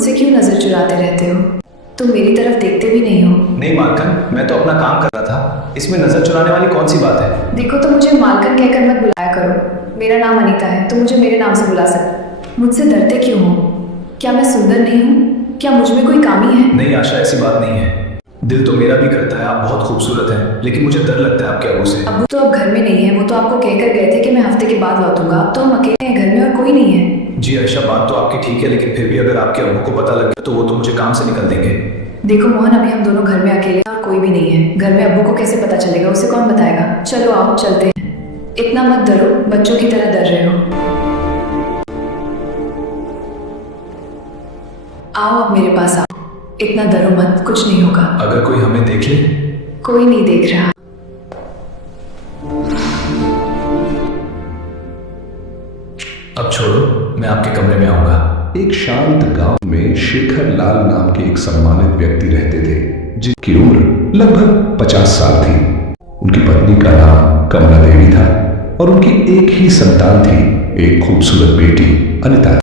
मुझसे क्यों नजर चुराते रहते हो? तुम मेरी तरफ देखते भी नहीं हो। नहीं मालकन, मैं तो अपना काम कर रहा था, इसमें नजर चुराने वाली कौन सी बात है? देखो, तो मुझे मालकन कहकर मत बुलाया करो। मेरा नाम अनीता है, तुम मुझे मेरे नाम से बुला सकते। मुझसे डरते क्यों हो? क्या मैं सुंदर नहीं हूँ? क्या मुझ में कोई कमी है? नहीं आशा, ऐसी बात नहीं है। दिल तो मेरा भी करता है, आप बहुत खूबसूरत हैं, लेकिन मुझे डर लगता है आपके अबू से। अबू तो अब घर में नहीं है, वो तो आपको कहकर गए थे कि मैं हफ्ते के बाद लौटूंगा। तो हम अकेले हैं घर में और कोई नहीं है। जी आयशा, बात तो आपकी ठीक है, लेकिन फिर भी अगर आपके अब्बू को पता लग गया तो वो तो मुझे काम से निकल देंगे। देखो मोहन, अभी हम दोनों घर में अकेले हैं और कोई भी नहीं है। घर में अब्बू को कैसे पता चलेगा? उसे कौन बताएगा? चलो आओ चलते हैं। इतना मत डरो, बच्चों की तरह डर रहे हो। आओ अब मेरे पास आओ। इतना डरो मत, कुछ नहीं होगा। अगर कोई हमें देख ले? कोई नहीं देख रहा। अब छोड़ो, मैं आपके कमरे में आऊंगा। एक शांत गांव में शेखर लाल नाम के एक सम्मानित व्यक्ति रहते थे, जिनकी उम्र लगभग 50 साल थी। उनकी पत्नी का नाम कमला देवी था और उनकी एक ही संतान थी, एक खूबसूरत बेटी अनिता।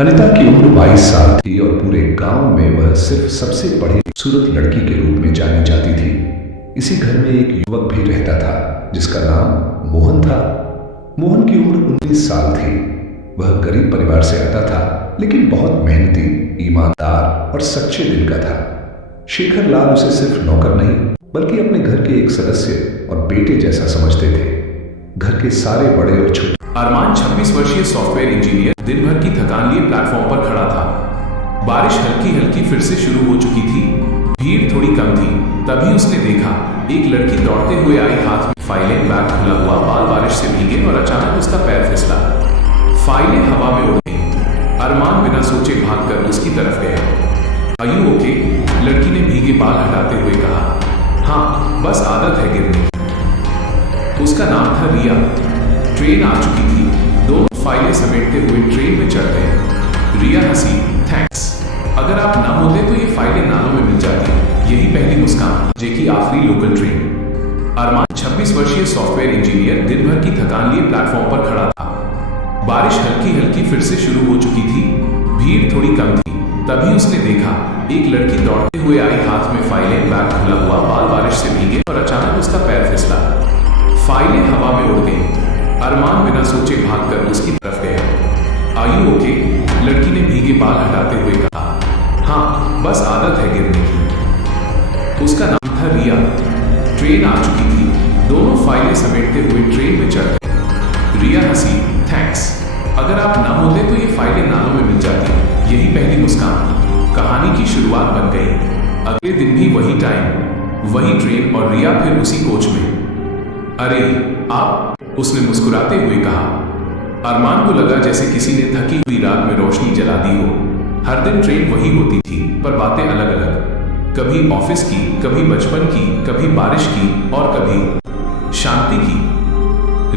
अनिता की उम्र 22 साल थी और पूरे गांव में वह सिर्फ सबसे बड़ी खूबसूरत लड़की के रूप में जानी जाती थी। इसी घर में एक युवक भी रहता था जिसका नाम मोहन था। मोहन की उम्र 19 साल थी। वह गरीब परिवार से आता था, लेकिन बहुत मेहनती, ईमानदार और सच्चे दिल का था। शेखर लाल उसे सिर्फ नौकर नहीं बल्कि अपने घर के एक सदस्य और बेटे जैसा समझते थे। घर के सारे बड़े और छोटे। अरमान 26 वर्षीय सॉफ्टवेयर इंजीनियर दिन भर की थकान लिए प्लेटफॉर्म पर खड़ा था। बारिश हल्की हल्की फिर से शुरू हो चुकी थी। भीड़ थोड़ी कम थी। तभी उसने देखा एक लड़की दौड़ते हुए आई, हाथ में फाइलें, बैग खुला हुआ, बाल बारिश से भीगे और अचानक उसका पैर फिसला। फाइलें हवा में उड़ गईं। अरमान बिना सोचे भागकर उसकी तरफ गया। Are you okay? लड़की ने भीगे बाल हटाते हुए कहा। हाँ, बस आदत है गिरने की। उसका नाम था रिया। ट्रेन आ चुकी थी। दोनों फाइलें समेटते हुए ट्रेन में चढ़ गए। रिया हंसी, थैंक्स। अगर आप ना होते तो ये फाइलें नालों में मिल जाती। यही पहली मुस्कान जे की आखिरी लोकल ट्रेन। अरमान 26 वर्षीय सॉफ्टवेयर इंजीनियर दिन भर की थकान लिए प्लेटफॉर्म पर खड़ा था। बारिश हल्की हल्की फिर से शुरू हो चुकी थी। भीड़ थोड़ी कम थी। तभी उसने देखा एक लड़की दौड़ते हुए आई, हाथ में फाइलें, बैग खुला हुआ, बाल बारिश से भीगे और अचानक उसका पैर फिसला। फाइलें हवा में उड़ गईं। अरमान बिना सोचे भागकर उसकी तरफ गया। Are you okay? लड़की ने भीगे बाल हटाते हुए कहा। हाँ, बस आदत है गिरने की। उसका नाम था रिया। ट्रेन आ चुकी थी। दोनों फाइलें समेटते हुए ट्रेन में चढ़ गए। रिया हंसी, थैंक्स। अगर आप ना होते तो ये फाइलें नालों में मिल जाती। यही पहली मुस्कान। कहानी की शुरुआत बन गई। अगले दिन भी वही टाइम, वही ट्रेन और रिया फिर उसी कोच में। अरे आप? उसने मुस्कुराते हुए कहा। अरमान को लगा जैसे किसी ने थकी हुई रात में रोशनी जला दी हो। हर दिन ट्रेन वही होती थी, पर बातें अलग अलग। कभी ऑफिस की, कभी बचपन की, कभी बारिश की और कभी शांति की।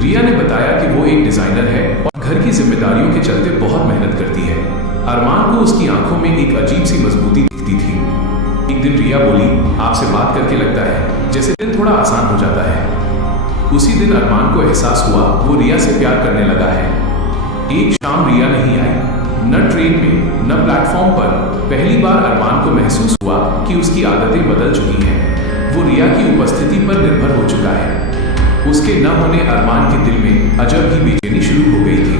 रिया ने बताया कि वो एक डिजाइनर है और घर की जिम्मेदारियों के चलते बहुत मेहनत करती है। अरमान को उसकी आंखों में एक अजीब सी मजबूती दिखती थी। एक दिन रिया बोली, आपसे बात करके लगता है जैसे दिन थोड़ा आसान हो जाता है। उसी दिन अरमान को एहसास हुआ वो रिया से प्यार करने लगा है। एक शाम रिया नहीं आई, न ट्रेन में न प्लेटफॉर्म पर। पहली बार अरमान को महसूस हुआ कि उसकी आदतें बदल चुकी हैं। वो रिया की उपस्थिति पर निर्भर हो चुका है। उसके न होने अरमान के दिल में अजब ही बेचैनी शुरू हो गई थी।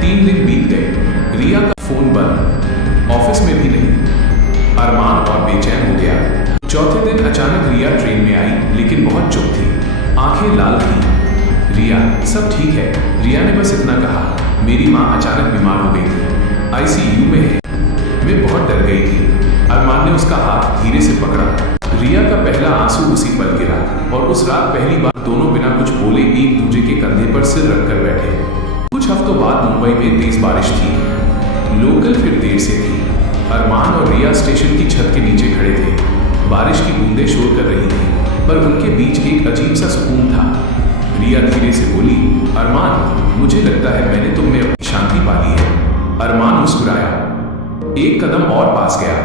3 दिन बीत गए। रिया का फोन बंद, ऑफिस में भी नहीं। अरमान और बेचैन हो गया। चौथे दिन अचानक रिया ट्रेन में आई, लेकिन बहुत चुप थी, आंखें लाल थी। रिया, सब ठीक है? रिया ने बस इतना कहा। मेरी माँ अचानक बीमार हो गई थी, आईसीयू में है। मैं बहुत डर गई थी। अरमान ने उसका हाथ धीरे से पकड़ा। रिया का पहला आंसू उसी पल गिरा और उस रात पहली बार दोनों बिना कुछ बोले एक दूसरे के कंधे पर सिर रखकर बैठे। कुछ हफ्तों बाद मुंबई में तेज बारिश थी। लोकल फिर देर से थी। अरमान और रिया स्टेशन की छत के नीचे खड़े थे। बारिश की बूंदें शोर कर रही थी, पर उनके बीच एक अजीब सा सुकून था। रिया धीरे से बोली, अरमान, मुझे लगता है मैंने तुम में अपनी शांति पाली है। अरमान मुस्कुराया, एक कदम और पास गया।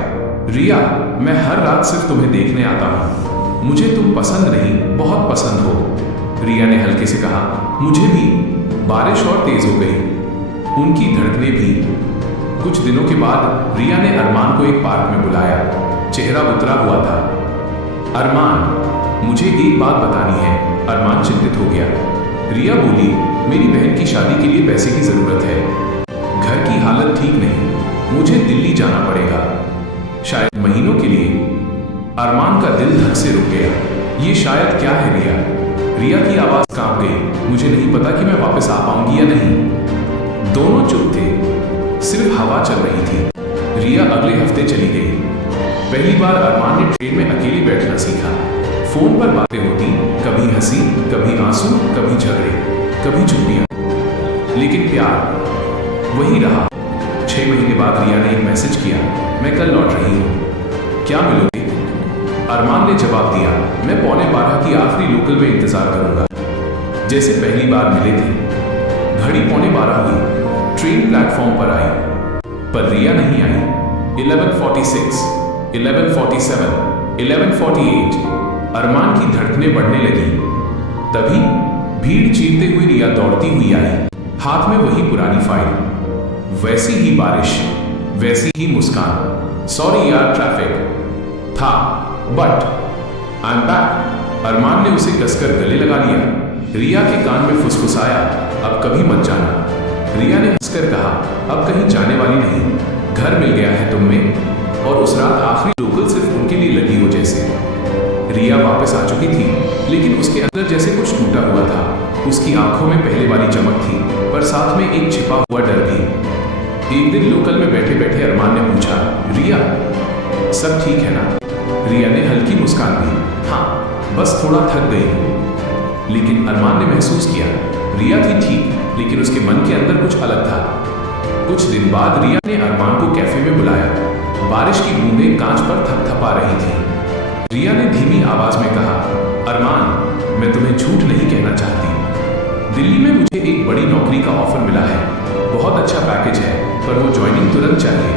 रिया, मैं हर रात सिर्फ तुम्हें देखने आता हूँ। मुझे तुम पसंद नहीं, बहुत पसंद हो। रिया ने हल्के से कहा, मुझे भी। बारिश और तेज हो गई। उनकी धड़कनें भी। कुछ दिनों के बाद रिया ने अरमान को एक पार्क में बुलाया। चेहरा उतरा हुआ था। अरमान, मुझे एक बात बतानी है। अरमान चिंतित हो गया। रिया बोली, मेरी बहन की शादी के लिए पैसे की जरूरत है। घर की हालत ठीक नहीं, मुझे दिल्ली जाना पड़ेगा, शायद महीनों के लिए। अरमान का दिल धक से रुक गया। ये शायद क्या है रिया? रिया की आवाज कांप गई। मुझे नहीं पता कि मैं वापस आ पाऊंगी या नहीं। दोनों चुप थे, सिर्फ हवा चल रही थी। रिया अगले हफ्ते चली गई। पहली बार अरमान ने ट्रेन में अकेले बैठना सीखा। फोन पर बातें होती, कभी हंसी, कभी आंसू, कभी झगड़े, कभी चुप्पियां, लेकिन प्यार वही रहा। 6 महीने बाद रिया ने एक मैसेज किया, मैं कल लौट रही हूँ, क्या मिलोगे? अरमान ने जवाब दिया, मैं 11:15 की आखिरी लोकल में इंतजार करूंगा। जैसे पहली बार मिले थे। घड़ी 11:15 हुई। ट्रेन प्लेटफॉर्म पर आई, पर रिया नहीं आई। 11:46, 11:47, 11:48। अरमान की धड़कनें बढ़ने लगी। तभी भीड़ चीरते हुए रिया दौड़ती हुई आई, हाथ में वही पुरानी फाइल, वैसी ही बारिश, वैसी ही मुस्कान। सॉरी यार, ट्रैफिक था, बट आई एम बैक। अरमान ने उसे कसकर गले लगा लिया। रिया के कान में फुसफुसाया, अब कभी मत जाना। रिया ने हंसकर कहा, अब कहीं जाने वाली नहीं, घर मिल गया है तुम में। और उस रात आखिरी लोकल सिर्फ उनके लिए लगी हो जैसे। रिया वापस आ चुकी थी, लेकिन उसके अंदर जैसे कुछ टूटा हुआ था। उसकी आंखों में पहले वाली चमक थी, पर साथ में एक छिपा हुआ डर भी। एक दिन लोकल में बैठे बैठे अरमान ने पूछा, रिया सब ठीक है ना? रिया ने हल्की मुस्कान दी, हाँ, बस थोड़ा थक गई हूं। लेकिन अरमान ने महसूस किया, रिया थी ठीक, लेकिन उसके मन के अंदर कुछ अलग था। कुछ दिन बाद रिया ने अरमान को कैफे में बुलाया। बारिश की बूंदें कांच पर थपथपा रही थी। रिया ने धीमी आवाज में कहा, अरमान, मैं तुम्हें झूठ नहीं कहना चाहती। दिल्ली में मुझे एक बड़ी नौकरी का ऑफर मिला है, बहुत अच्छा पैकेज है, पर वो ज्वाइनिंग तुरंत चाहिए।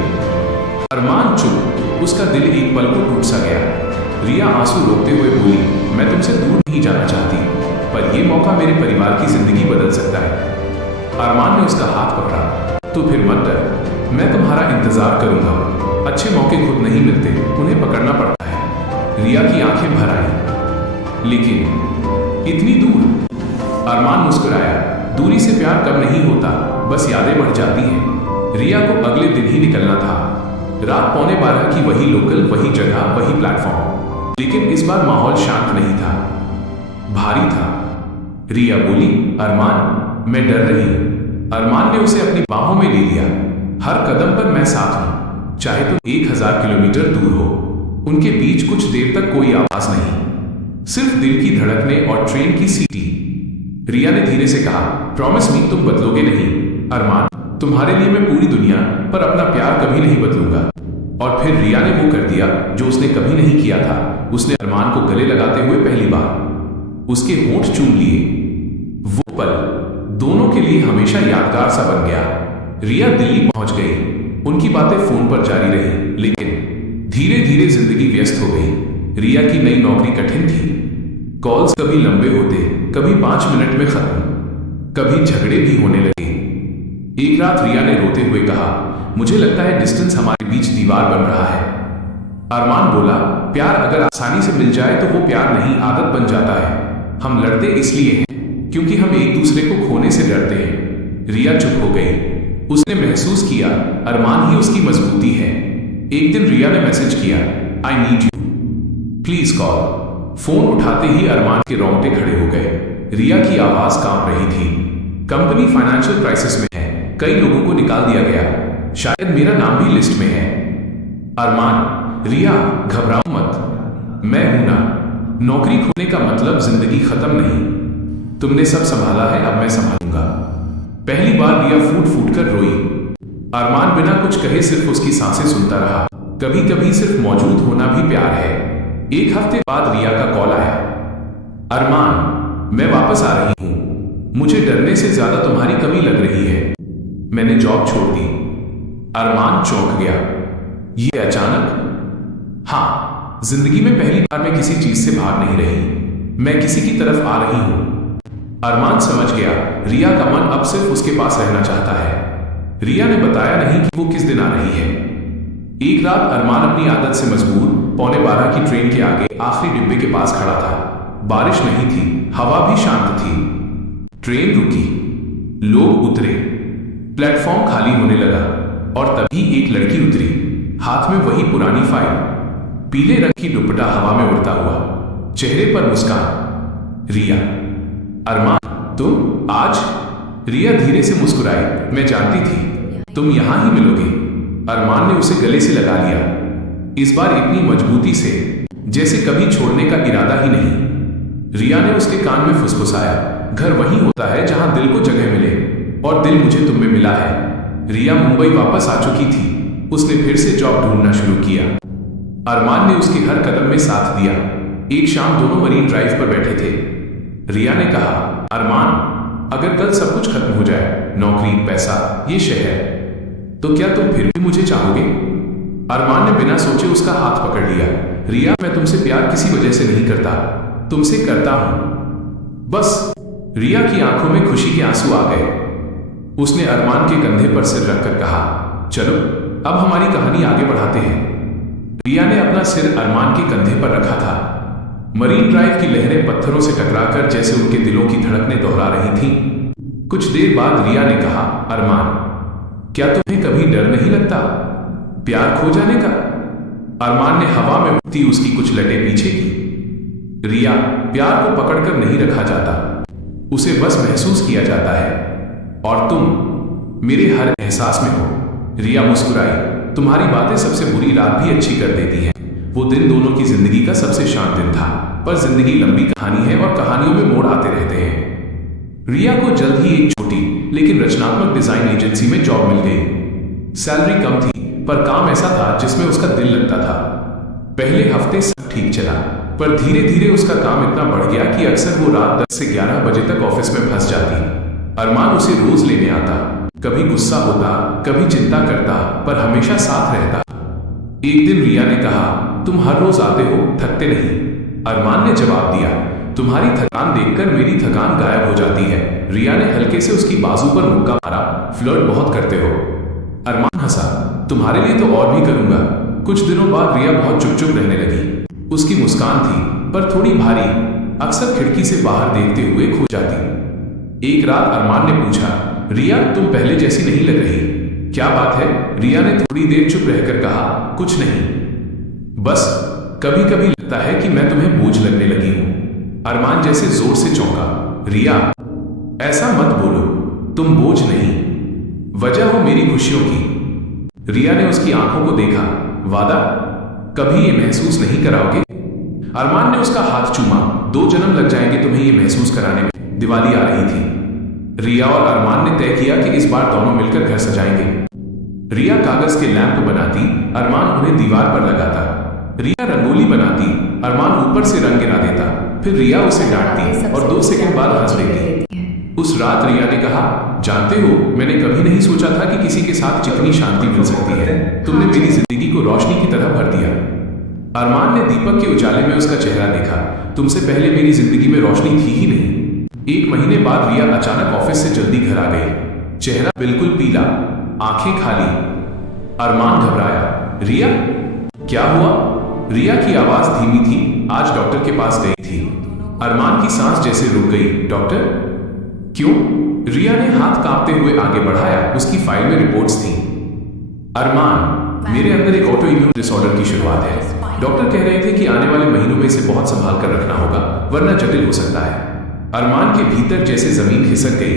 अरमान चुप, उसका दिल एक पल को टूट सा गया। रिया आंसू रोकते हुए बोली, मैं तुमसे दूर नहीं जाना चाहती, पर यह मौका मेरे परिवार की जिंदगी बदल सकता है। अरमान ने उसका हाथ पकड़ा, तो फिर मत डर, मैं तुम्हारा इंतजार करूंगा। अच्छे मौके खुद नहीं मिलते, उन्हें पकड़ना पड़ता है। रिया की आंखें भर आई, लेकिन इतनी दूर? अरमान मुस्कुराया, दूरी से प्यार कम नहीं होता, बस यादें बढ़ जाती हैं। रिया को अगले दिन ही निकलना था। रात 11:15 की वही लोकल, वही जगह, वही प्लेटफॉर्म, लेकिन इस बार माहौल शांत नहीं था, भारी था। रिया बोली, अरमान, मैं डर रही हूं। अरमान ने उसे अपनी बाहों में ले लिया। हर कदम पर मैं साथ हूं, चाहे तुम 1000 किलोमीटर दूर हो। उनके बीच कुछ देर तक कोई आवाज नहीं, सिर्फ दिल की धड़कने और ट्रेन की सीटी। रिया ने धीरे से कहा, प्रॉमिस मी, तुम बदलोगे नहीं। अरमान, तुम्हारे लिए मैं पूरी दुनिया पर अपना प्यार कभी नहीं बदलूंगा। और फिर रिया ने वो कर दिया जो उसने कभी नहीं किया था। उसने अरमान को गले लगाते हुए पहली बार उसके होंठ चूम लिए। वो पल दोनों के लिए हमेशा यादगार सा बन गया। रिया दिल्ली पहुंच गई। उनकी बातें फोन पर जारी रही, लेकिन धीरे धीरे जिंदगी व्यस्त हो गई। रिया की नई नौकरी कठिन थी। कॉल्स कभी लंबे होते, कभी 5 मिनट में खत्म, कभी झगड़े भी होने लगे। एक रात रिया ने रोते हुए कहा, मुझे लगता है डिस्टेंस हमारे बीच दीवार बन रहा है। अरमान बोला, प्यार अगर आसानी से मिल जाए तो वो प्यार नहीं, आदत बन जाता है। हम लड़ते इसलिए हैं क्योंकि हम एक दूसरे को खोने से डरते हैं। रिया चुप हो गई। उसने महसूस किया अरमान ही उसकी मजबूती है। एक दिन रिया ने मैसेज किया, I need you, please call. Phone उठाते ही अरमान के रोंगटे खड़े हो गए। रिया की आवाज कांप रही थी। कंपनी फाइनेंशियल क्राइसिस में है, कई लोगों को निकाल दिया गया, शायद मेरा नाम भी लिस्ट में है। अरमान, रिया घबराओ मत, मैं हूं ना। नौकरी खोने का मतलब जिंदगी खत्म नहीं। तुमने सब संभाला है, अब मैं संभालूंगा। पहली बार रिया फूट फूट कर रोई। अरमान बिना कुछ कहे सिर्फ उसकी सांसें सुनता रहा। कभी कभी सिर्फ मौजूद होना भी प्यार है। एक हफ्ते बाद रिया का कॉल आया, अरमान, मैं वापस आ रही हूं, मुझे डरने से ज्यादा तुम्हारी कमी लग रही है। मैंने जॉब छोड़ दी। अरमान चौंक गया। ये अचानक? हाँ, जिंदगी में पहली बार मैं किसी चीज से भाग नहीं रही, मैं किसी की तरफ आ रही हूं। अरमान समझ गया रिया का मन अब सिर्फ उसके पास रहना चाहता है। रिया ने बताया नहीं कि वो किस दिन आ रही है। एक रात अरमान अपनी आदत से मजबूर 11:15 की ट्रेन के आगे आखिरी डिब्बे के पास खड़ा था। बारिश नहीं थी, हवा भी शांत थी। ट्रेन रुकी, लोग उतरे, प्लेटफॉर्म खाली होने लगा और तभी एक लड़की उतरी, हाथ में वही पुरानी फाइल, पीले रंग की दुपट्टा हवा में उड़ता हुआ, चेहरे पर मुस्कान। रिया। अरमान, तुम आज? रिया धीरे से मुस्कुराई। मैं जानती थी तुम यहां ही मिलोगे। अरमान ने उसे गले से लगा लिया, इस बार इतनी मजबूती से जैसे कभी छोड़ने का इरादा ही नहीं। रिया ने उसके कान में फुसफुसाया, घर वही होता है जहां दिल को जगह मिले, और दिल मुझे तुम में मिला है। रिया मुंबई वापस आ चुकी थी। उसने फिर से जॉब ढूंढना शुरू किया। अरमान ने उसके हर कदम में साथ दिया। एक शाम दोनों मरीन ड्राइव पर बैठे थे। रिया ने कहा, अरमान, अगर कल सब कुछ खत्म हो जाए, नौकरी, पैसा, ये शहर, तो क्या तुम फिर भी मुझे चाहोगे? अरमान ने बिना सोचे उसका हाथ पकड़ लिया। रिया, मैं तुमसे प्यार किसी वजह से नहीं करता, तुमसे करता हूं बस। रिया की आंखों में खुशी के आंसू आ गए। उसने अरमान के कंधे पर सिर रखकर कहा, चलो अब हमारी कहानी आगे बढ़ाते हैं। रिया ने अपना सिर अरमान के कंधे पर रखा था। मरीन ड्राइव की लहरें पत्थरों से टकराकर जैसे उनके दिलों की धड़कनें दोहरा रही थीं। कुछ देर बाद रिया ने कहा, अरमान, क्या तुम्हें कभी डर नहीं लगता प्यार खो जाने का? अरमान ने हवा में उड़ती उसकी कुछ लटें पीछे की। रिया, प्यार को पकड़कर नहीं रखा जाता, उसे बस महसूस किया जाता है, और तुम मेरे हर एहसास में हो। रिया मुस्कुराई, तुम्हारी बातें सबसे बुरी रात भी अच्छी कर देती हैं। वो दिन दोनों की जिंदगी का सबसे शांत दिन था, पर जिंदगी लंबी कहानी है और कहानियों में मोड़ आते रहते हैं। रिया को जल्द ही एक छोटी लेकिन रचनात्मक डिजाइन एजेंसी में जॉब मिल गई। सैलरी कम थी, पर काम ऐसा था जिसमें उसका दिल लगता था। पहले हफ्ते सब ठीक चला, पर धीरे धीरे उसका काम इतना बढ़ गया कि अक्सर वो रात 10 से 11 बजे तक ऑफिस में फंस जाती। अरमान उसे रोज लेने आता, कभी गुस्सा होता, कभी चिंता करता, पर हमेशा साथ रहता। एक दिन रिया ने कहा, तुम हर रोज आते हो, थकते नहीं? अरमान ने जवाब दिया, तुम्हारी थकान देखकर मेरी थकान गायब हो जाती है। रिया ने हल्के से उसकी बाजू पर मुक्का मारा, फ्लर्ट बहुत करते हो। अरमान हंसा, तुम्हारे लिए तो और भी करूंगा। कुछ दिनों बाद रिया बहुत चुप चुप रहने लगी। उसकी मुस्कान थी, पर थोड़ी भारी, अक्सर खिड़की से बाहर देखते हुए खो जाती। एक रात अरमान ने पूछा, रिया, तुम पहले जैसी नहीं लग रही, क्या बात है? रिया ने थोड़ी देर चुप रहकर कहा, कुछ नहीं, बस कभी कभी लगता है कि मैं तुम्हें बोझ लगने लगी हूं। अरमान जैसे जोर से चौंका, रिया, ऐसा मत बोलो, तुम बोझ नहीं, वजह हो मेरी खुशियों की। रिया ने उसकी आंखों को देखा, वादा, कभी ये महसूस नहीं कराओगे? अरमान ने उसका हाथ चूमा, 2 जन्म लग जाएंगे तुम्हें ये महसूस कराने में। दिवाली आ रही थी। रिया और अरमान ने तय किया कि इस बार दोनों मिलकर घर सजाएंगे। रिया कागज के लैंप बनाती, अरमान उन्हें दीवार पर लगाता। रिया रंगोली बनाती, अरमान ऊपर से रंग गिरा देता। फिर रिया उसे डांटती और 2 सेकंड बाद हंस देती। उस रात रिया ने कहा, जानते हो, मैंने कभी नहीं सोचा था कि किसी के साथ इतनी शांति मिल सकती है। तुमने मेरी जिंदगी को रोशनी की तरह भर दिया। अरमान ने दीपक के उजाले में उसका चेहरा देखा। तुमसे पहले मेरी जिंदगी में रोशनी थी ही नहीं। 1 महीने बाद रिया अचानक ऑफिस से जल्दी घर आ गई। चेहरा बिल्कुल पीला, आंखें खाली। अरमान घबराया, रिया, क्या हुआ? रिया की आवाज धीमी थी, आज डॉक्टर के पास गई थी। अरमान की सांस जैसे रुक गई। डॉक्टर? क्यों? रिया ने हाथ कांपते हुए आगे बढ़ाया। उसकी फाइल में रिपोर्ट्स थी। अरमान, मेरे अंदर एक ऑटो इम्यून डिसऑर्डर की शुरुआत है। डॉक्टर कह रहे थे कि आने वाले महीनों में इसे बहुत संभाल कर रखना होगा, वरना जटिल हो सकता है। अरमान के भीतर जैसे जमीन खिसक गई,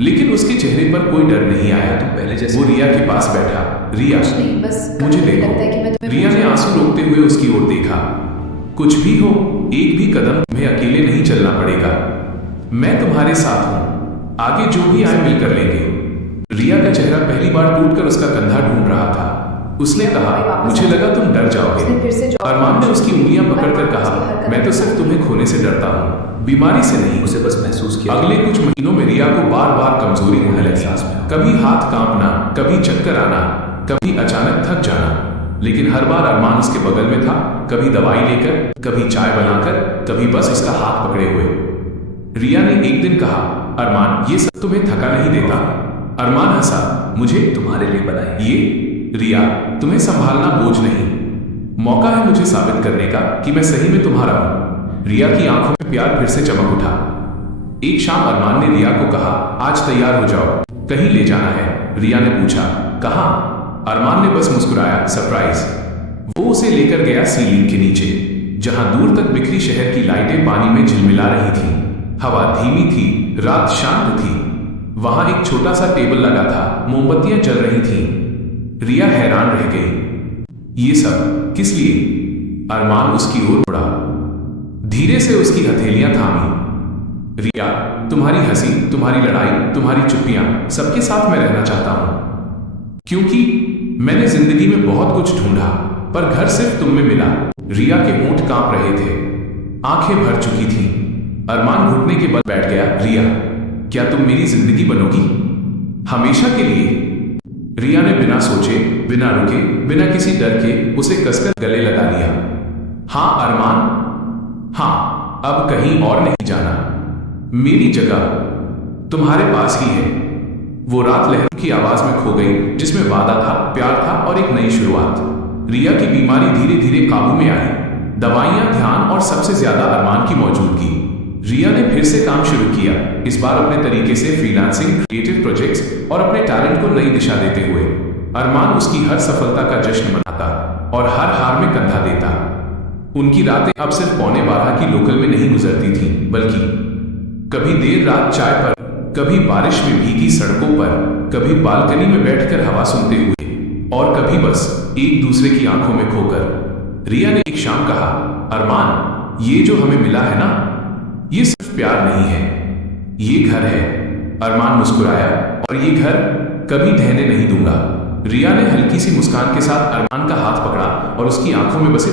लेकिन उसके चेहरे पर कोई डर नहीं आया। पहले जैसे वो रिया के पास बैठा। रिया, नहीं, बस मुझे कभी देखो। लगता है कि मैं तुम्हें रिया ने आंसू रोकते हुए उसकी ओर देखा। कुछ भी हो, एक भी कदम तुम्हें अकेले नहीं चलना पड़ेगा। मैं तुम्हारे साथ हूं, आगे जो भी आए मिलकर लेंगे। रिया का चेहरा पहली बार टूटकर उसका कंधा ढूंढ रहा था। उसने कहा, मुझे लगा तुम डर जाओगे। अरमान ने उसकी उंगलियां पकड़कर कहा, मैं तो सिर्फ तुम्हें खोने से डरता हूं, बीमारी से नहीं। उसे बस महसूस किया। अगले कुछ महीनों में रिया को बार बार कमजोरी होने लगी। कभी हाथ कांपना, कभी चक्कर आना, कभी अचानक थक जाना। लेकिन हर बार अरमान उसके बगल में था, कभी दवाई लेकर, कभी चाय बनाकर, कभी बस उसका हाथ पकड़े हुए। रिया ने एक दिन कहा, अरमान, ये सब तुम्हें थका नहीं देता? अरमान हंसा। मुझे तुम्हारे लिए बनाई। ये रिया, तुम्हें संभालना बोझ नहीं, मौका है मुझे साबित करने का कि मैं सही में तुम्हारा हूं। रिया की आंखों में प्यार फिर से चमक उठा। एक शाम अरमान ने रिया को कहा, आज तैयार हो जाओ, कहीं ले जाना है। रिया ने पूछा, कहाँ? अरमान ने बस मुस्कुराया। सरप्राइज। वो उसे लेकर गया सीलिंग के नीचे, जहां दूर तक बिखरी शहर की लाइटें पानी में झिलमिला रही थी। हवा धीमी थी, रात शांत थी। वहां एक छोटा सा टेबल लगा था, मोमबत्तियां जल रही थीं। रिया हैरान रह गई। ये सब किस लिए? अरमान उसकी ओर मुड़ा, धीरे से उसकी हथेलियां थामी। रिया, तुम्हारी हंसी, तुम्हारी लड़ाई, तुम्हारी चुप्पियां, सबके साथ मैं रहना चाहता हूं। क्योंकि मैंने जिंदगी में बहुत कुछ ढूंढा, पर घर सिर्फ तुम में मिला। रिया के होंठ कांप रहे थे, आंखें भर चुकी थीं। अरमान घुटने के बल बैठ गया। रिया, क्या तुम मेरी जिंदगी बनोगी? हमेशा के लिए? रिया ने बिना सोचे, बिना रुके, बिना किसी डर के उसे कसकर गले लगा लिया। हाँ अरमान, हाँ, अब कहीं और नहीं जाना। मेरी जगह तुम्हारे पास ही है। वो रात लहरों की आवाज में खो गई, जिसमें वादा था, प्यार था और एक नई शुरुआत। रिया की बीमारी धीरे धीरे काबू में आई। दवाइयां, ध्यान और सबसे ज्यादा अरमान की मौजूदगी। रिया ने फिर से काम शुरू किया, इस बार अपने तरीके से, फ्रीलांसिंग, क्रिएटिव प्रोजेक्ट्स और अपने टैलेंट को नई दिशा देते हुए। अरमान उसकी हर सफलता का जश्न मनाता और हर हार में कंधा देता। उनकी रातें अब सिर्फ 11:15 की लोकल में नहीं गुजरती थीं, बल्कि कभी देर रात चाय पर, कभी बारिश में भीगी सड़कों पर, कभी बालकनी में बैठकर हवा सुनते हुए, और कभी बस एक दूसरे की आंखों में खोकर। रिया ने एक शाम कहा, अरमान, ये जो हमें मिला है ना, ये सिर्फ प्यार नहीं है, ये घर है। अरमान मुस्कुराया, और ये घर कभी ढहने नहीं दूंगा। रिया ने हल्की सी मुस्कान के साथ अरमान का हाथ पकड़ा और उसकी आंखों में बसे